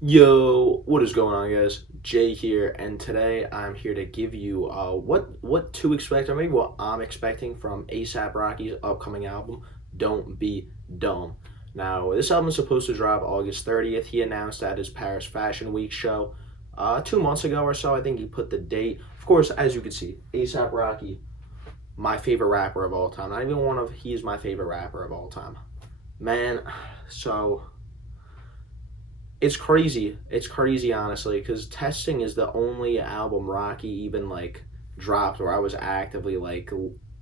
Yo, what is going on, guys? Jay here, and today I'm here to give you what to expect, or maybe what I'm expecting from ASAP Rocky's upcoming album, Don't Be Dumb. Now, this album is supposed to drop August 30th. He announced at his Paris Fashion Week show 2 months ago or so. I think he put the date. Of course, as you can see, ASAP Rocky, my favorite rapper of all time. Not even one of, he's my favorite rapper of all time. Man, so it's crazy. It's crazy, honestly, because Testing is the only album Rocky even like dropped where I was actively like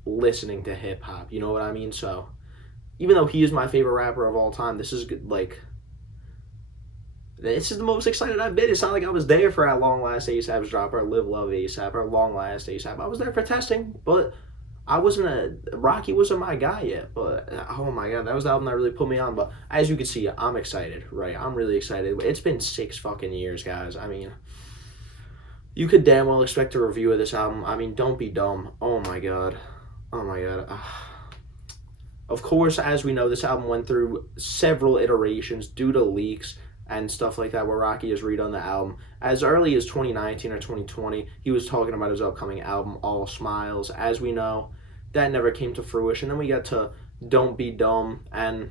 listening to hip hop. You know what I mean? So even though he is my favorite rapper of all time, this is like this is the most excited I've been. It's not like I was there for that long last ASAP's drop or Live Love ASAP or long last ASAP. I was there for Testing, but I wasn't Rocky wasn't my guy yet, but oh my god, that was the album that really put me on. But as you can see, I'm excited, right? I'm really excited. It's been 6 fucking years, guys. I mean, you could damn well expect a review of this album. I mean, don't be dumb. Oh my god, oh my god. Of course, as we know, this album went through several iterations due to leaks and stuff like that, where Rocky has redone the album. As early as 2019 or 2020, he was talking about his upcoming album, All Smiles. As we know, that never came to fruition. Then we got to Don't Be Dumb, and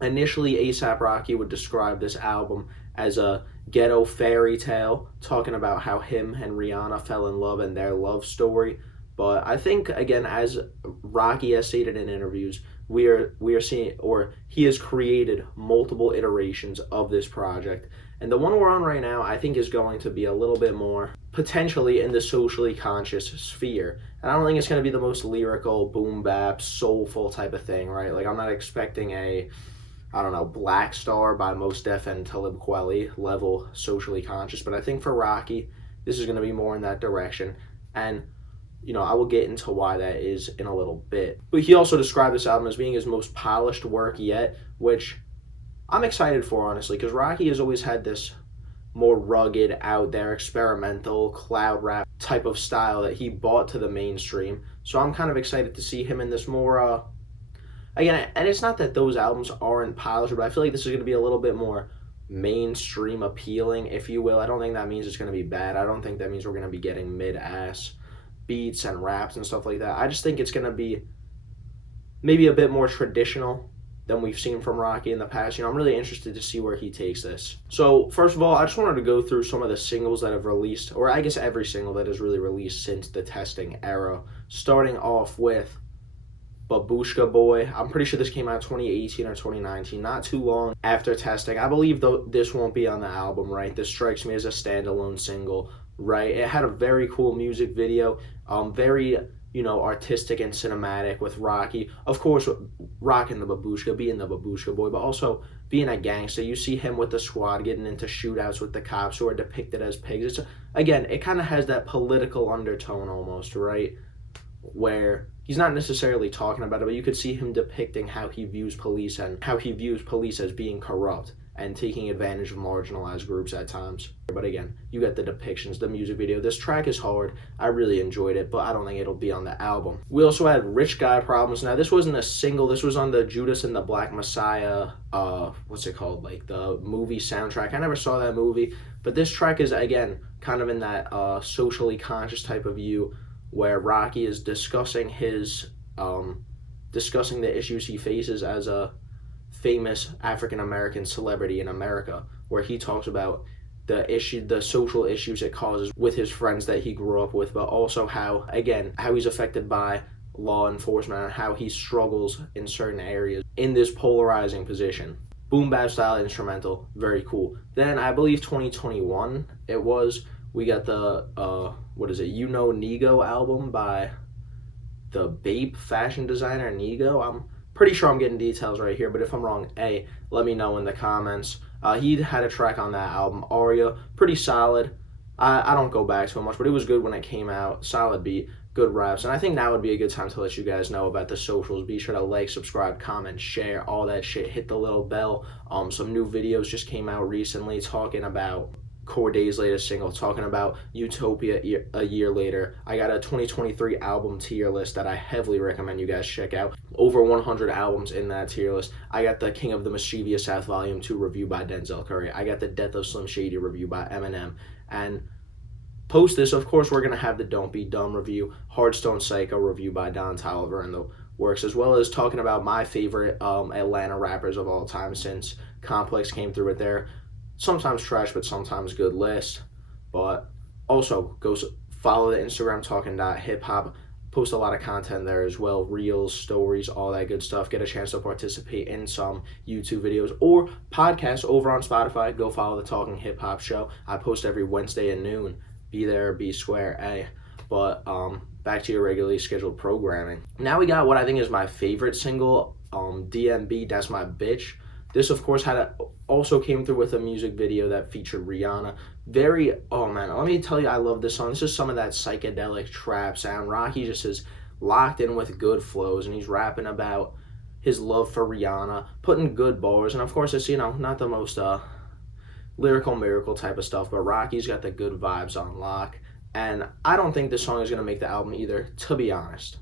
initially ASAP Rocky would describe this album as a ghetto fairy tale, talking about how him and Rihanna fell in love and their love story. But I think, again, as Rocky has stated in interviews, we are seeing, or he has created multiple iterations of this project, and the one we're on right now I think is going to be a little bit more potentially in the socially conscious sphere. And I don't think it's going to be the most lyrical boom bap soulful type of thing, right? Like, I'm not expecting a, I don't know, Black Star by Mos Def and Talib Kweli level socially conscious, but I think for Rocky this is going to be more in that direction. And I will get into why that is in a little bit. But he also described this album as being his most polished work yet, which I'm excited for, honestly, because Rocky has always had this more rugged, out there, experimental, cloud rap type of style that he brought to the mainstream. So I'm kind of excited to see him in this more, again, and it's not that those albums aren't polished, but I feel like this is going to be a little bit more mainstream appealing, if you will. I don't think that means it's going to be bad. I don't think that means we're going to be getting mid-ass beats and raps and stuff like that. I just think it's going to be maybe a bit more traditional than we've seen from Rocky in the past. I'm really interested to see where he takes this. So first of all, I just wanted to go through some of the singles that have released, or I guess every single that has really released since the Testing era, starting off with Babushka Boy. I'm pretty sure this came out 2018 or 2019, not too long after Testing. I believe though this won't be on the album, right? This strikes me as a standalone single, right? It had a very cool music video, very artistic and cinematic, with Rocky, of course, rocking the babushka, being the babushka boy, but also being a gangster. You see him with the squad getting into shootouts with the cops who are depicted as pigs. Again, it kind of has that political undertone almost, right? Where he's not necessarily talking about it, but you could see him depicting how he views police and how he views police as being corrupt and taking advantage of marginalized groups at times. But again, you get the depictions, the music video. This track is hard. I really enjoyed it, but I don't think it'll be on the album. We also had Rich Guy Problems. Now, this wasn't a single. This was on the Judas and the Black Messiah, what's it called? Like the movie soundtrack. I never saw that movie, but this track is, again, kind of in that socially conscious type of view where Rocky is discussing discussing the issues he faces as a famous African American celebrity in America, where he talks about the social issues it causes with his friends that he grew up with, but also how he's affected by law enforcement and how he struggles in certain areas in this polarizing position. Boom bap style instrumental, very cool. Then I believe 2021 it was, we got the Nego album by the Bape fashion designer Nego. I'm pretty sure I'm getting details right here, but if I'm wrong, let me know in the comments. He had a track on that album, Aria, pretty solid. I don't go back to it much, but it was good when it came out. Solid beat, good raps, and I think now would be a good time to let you guys know about the socials. Be sure to like, subscribe, comment, share, all that shit. Hit the little bell. Some new videos just came out recently talking about Corday's latest single, talking about Utopia a year later. I got a 2023 album tier list that I heavily recommend you guys check out. Over 100 albums in that tier list. I got the King of the Mischievous South Volume 2 review by Denzel Curry. I got the Death of Slim Shady review by Eminem. And post this, of course, we're going to have the Don't Be Dumb review, Hardstone Psycho review by Don Toliver in the works, as well as talking about my favorite Atlanta rappers of all time since Complex came through with their sometimes trash but sometimes good list. But also go follow the Instagram talking.hiphop. Post a lot of content there as well, reels, stories, all that good stuff. Get a chance to participate in some YouTube videos or podcasts over on Spotify. Go follow the Talking Hip Hop Show. I post every Wednesday at noon. Be there, be square, A. But back to your regularly scheduled programming. Now we got what I think is my favorite single, DMB, That's My Bitch. This, of course, also came through with a music video that featured Rihanna. Oh man, let me tell you, I love this song. This is some of that psychedelic trap sound. Rocky just is locked in with good flows, and he's rapping about his love for Rihanna, putting good bars, and of course, it's, not the most lyrical miracle type of stuff, but Rocky's got the good vibes on lock, and I don't think this song is going to make the album either, to be honest.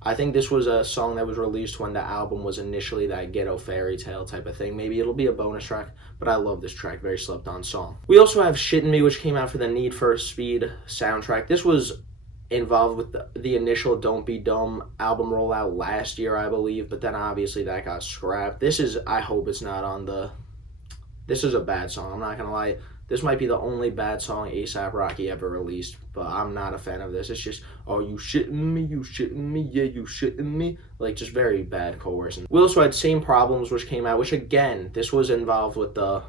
I think this was a song that was released when the album was initially that ghetto fairy tale type of thing. Maybe it'll be a bonus track, but I love this track. Very slept on song. We also have Shittin' Me, which came out for the Need for Speed soundtrack. This was involved with the initial Don't Be Dumb album rollout last year, I believe, but then obviously that got scrapped. I hope it's not on the... This is a bad song, I'm not gonna lie. This might be the only bad song A$AP Rocky ever released, but I'm not a fan of this. It's just, oh, you shitting me, yeah, you shitting me. Like, just very bad chorus. We also had Same Problems, which came out, which again, this was involved with the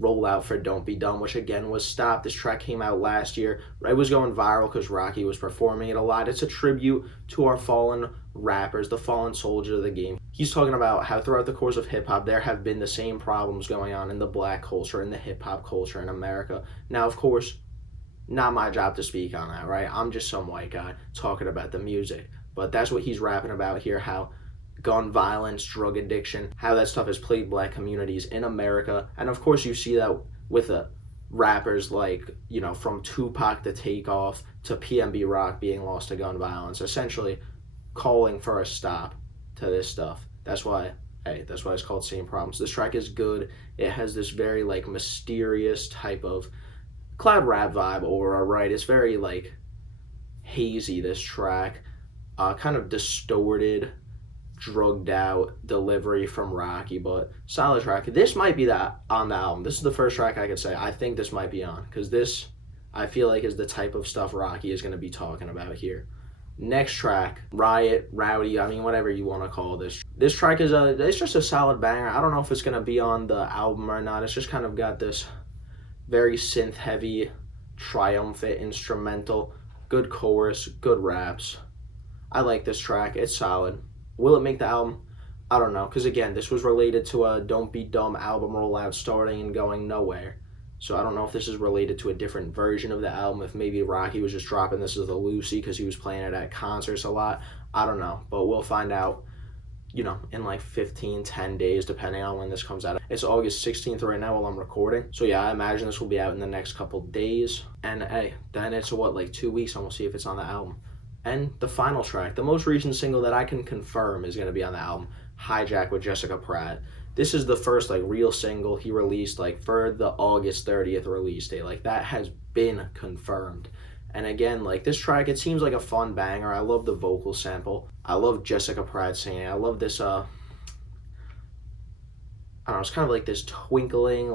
rollout for Don't Be Dumb, which again was stopped. This track came out last year. It was going viral because Rocky was performing it a lot. It's a tribute to our fallen rappers, the fallen soldiers of the game. He's talking about how throughout the course of hip-hop, there have been the same problems going on in the black culture, in the hip-hop culture in America. Now, of course, not my job to speak on that, right? I'm just some white guy talking about the music. But that's what he's rapping about here, how gun violence, drug addiction, how that stuff has plagued black communities in America. And of course you see that with rappers like, from Tupac to Takeoff to PNB Rock being lost to gun violence, essentially calling for a stop to this stuff. That's why it's called Same Problems. This track is good. It has this very mysterious type of cloud rap vibe aura, right? It's very hazy, this track. Kind of distorted, drugged out delivery from Rocky, but solid track. This might be on the album. This is the first track I could say I think this might be on, because this I feel like is the type of stuff Rocky is going to be talking about here. Next track, Riot, Rowdy, whatever you want to call this. This track it's just a solid banger. I don't know if it's going to be on the album or not. It's just kind of got this very synth heavy, triumphant instrumental, good chorus, good raps. I like this track. It's solid. Will it make the album? I don't know, because again, this was related to a Don't Be Dumb album rollout starting and going nowhere. So I don't know if this is related to a different version of the album, if maybe Rocky was just dropping this as a Lucy because he was playing it at concerts a lot. I don't know, but we'll find out, in 10 days, depending on when this comes out. It's August 16th right now while I'm recording. So yeah, I imagine this will be out in the next couple days. And hey, then it's 2 weeks and we'll see if it's on the album. And the final track, the most recent single that I can confirm is going to be on the album, Hijack with Jessica Pratt. This is the first real single he released for the August 30th release date. That has been confirmed. And again, this track, it seems like a fun banger. I love the vocal sample. I love Jessica Pratt singing. I love this I don't know, it's kind of this twinkling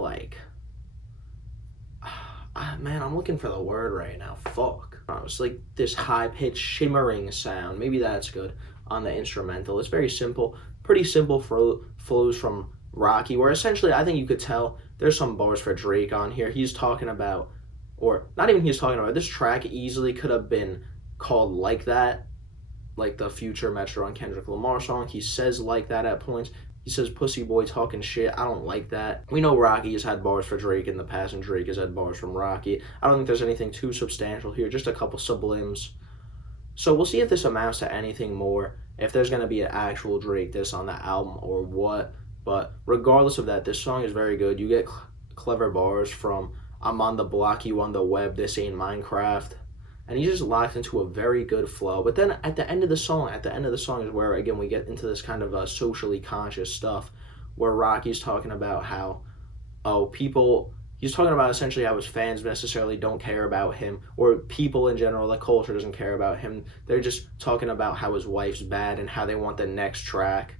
man, I'm looking for the word right now. Fuck. It's this high-pitched shimmering sound. Maybe that's good on the instrumental. It's very simple. Pretty simple flows from Rocky, where essentially I think you could tell there's some bars for Drake on here. He's talking about, or not even he's talking about, this track easily could have been called Like That, like the Future Metro and Kendrick Lamar song. He says like that at points. He says, pussy boy talking shit. I don't like that. We know Rocky has had bars for Drake in the past, and Drake has had bars from Rocky. I don't think there's anything too substantial here, just a couple sublims. So we'll see if this amounts to anything more, if there's going to be an actual Drake diss on the album or what. But regardless of that, this song is very good. You get clever bars from I'm on the block, you on the web, this ain't Minecraft. And he just locks into a very good flow. But then at the end of the song, is where again we get into this kind of socially conscious stuff, where Rocky's talking about how people. He's talking about essentially how his fans necessarily don't care about him, or people in general, the culture doesn't care about him. They're just talking about how his wife's bad and how they want the next track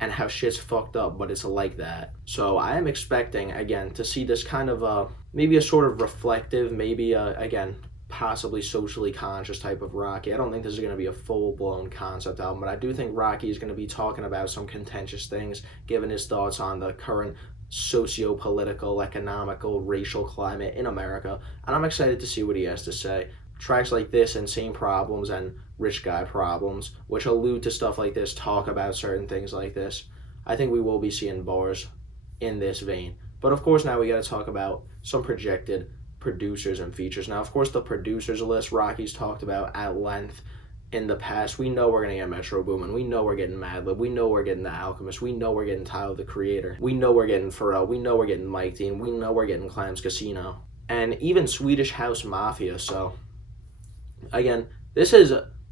and how shit's fucked up, but it's like that. So I am expecting, again, to see this kind of maybe a sort of reflective, maybe again, possibly socially conscious type of Rocky. I don't think this is going to be a full-blown concept album, but I do think Rocky is going to be talking about some contentious things, giving his thoughts on the current socio-political, economical, racial climate in America, and I'm excited to see what he has to say. Tracks like this, Insane Problems and Rich Guy Problems, which allude to stuff like this, talk about certain things like this. I think we will be seeing bars in this vein. But of course, now we got to talk about some projected producers and features. Now, of course, the producers list Rocky's talked about at length in the past. We know we're going to get Metro Boomin. We know we're getting Madlib. We know we're getting The Alchemist. We know we're getting Tyler, the Creator. We know we're getting Pharrell. We know we're getting Mike Dean. We know we're getting Clams Casino. And even Swedish House Mafia. So, again,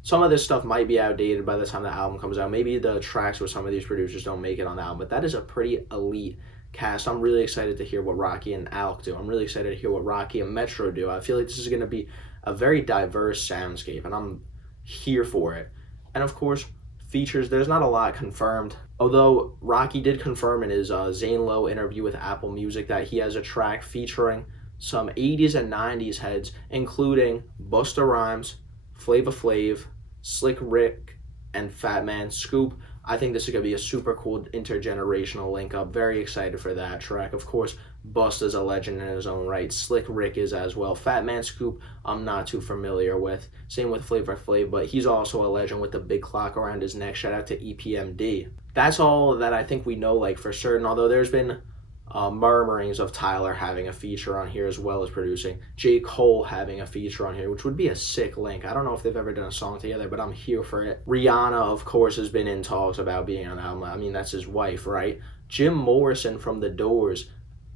some of this stuff might be outdated by the time the album comes out. Maybe the tracks with some of these producers don't make it on the album, but that is a pretty elite cast. I'm really excited to hear what Rocky and Alk do. I'm really excited to hear what Rocky and Metro do. I feel like this is going to be a very diverse soundscape, and I'm here for it. And of course, features, there's not a lot confirmed. Although Rocky did confirm in his Zane Lowe interview with Apple Music that he has a track featuring some 80s and 90s heads, including Busta Rhymes, Flava Flav, Slick Rick, and Fat Man Scoop. I think this is going to be a super cool intergenerational link up. Very excited for that track. Of course, Busta's a legend in his own right. Slick Rick is as well. Fat Man Scoop, I'm not too familiar with. Same with Flavor Flav, but he's also a legend with the big clock around his neck. Shout out to EPMD. That's all that I think we know like for certain, although there's been murmurings of Tyler having a feature on here as well as producing. J. Cole having a feature on here, which would be a sick link. I don't know if they've ever done a song together, but I'm here for it. Rihanna, of course, has been in talks about being on the album. I mean, that's his wife, right? Jim Morrison from The Doors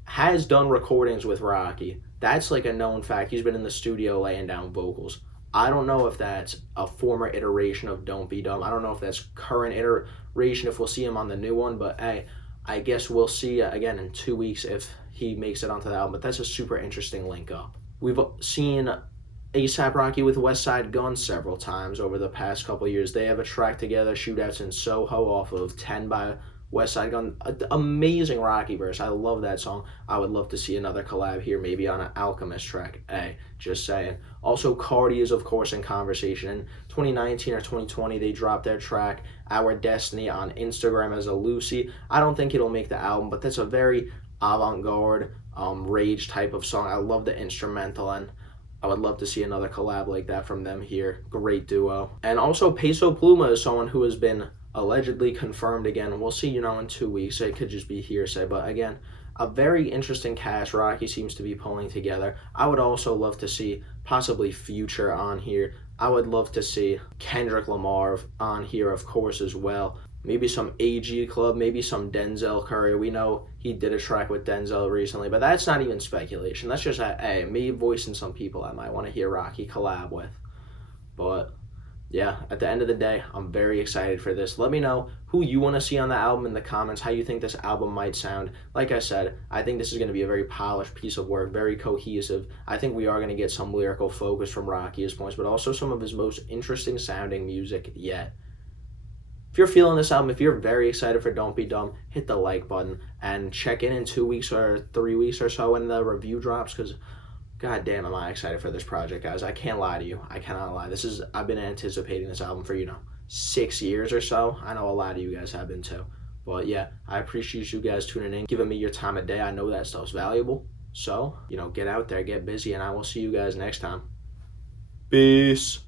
has done recordings with Rocky. That's like a known fact. He's been in the studio laying down vocals. I don't know if that's a former iteration of Don't Be Dumb. I don't know if that's current iteration, if we'll see him on the new one, but hey, I guess we'll see again in 2 weeks if he makes it onto the album. But that's a super interesting link up. We've seen A$AP Rocky with West Side Gun several times over the past couple of years. They have a track together, Shootouts in Soho, off of 10 by West Side Gun. Amazing Rocky verse. I love that song. I would love to see another collab here, maybe on an Alchemist track. Hey, just saying. Also, Cardi is, of course, in conversation. In 2019 or 2020, they dropped their track, Our Destiny, on Instagram as a Lucy. I don't think it'll make the album, but that's a very avant-garde, rage type of song. I love the instrumental, and I would love to see another collab like that from them here. Great duo. And also, Peso Pluma is someone who has been allegedly confirmed again. We'll see, in 2 weeks. It could just be hearsay, but again, a very interesting cast Rocky seems to be pulling together. I would also love to see possibly Future on here. I would love to see Kendrick Lamar on here, of course, as well. Maybe some AG Club, maybe some Denzel Curry. We know he did a track with Denzel recently, but that's not even speculation. That's just, hey, me voicing some people I might want to hear Rocky collab with. But yeah, at the end of the day, I'm very excited for this. Let me know who you want to see on the album in the comments, how you think this album might sound. Like I said, I think this is going to be a very polished piece of work, very cohesive. I think we are going to get some lyrical focus from Rocky at points, but also some of his most interesting sounding music yet. If you're feeling this album, if you're very excited for Don't Be Dumb, hit the like button and check in 2 weeks or 3 weeks or so when the review drops, because God damn, am I excited for this project, guys. I can't lie to you. I cannot lie. I've been anticipating this album for, 6 years or so. I know a lot of you guys have been too. But yeah, I appreciate you guys tuning in, giving me your time of day. I know that stuff's valuable. So, get out there, get busy, and I will see you guys next time. Peace.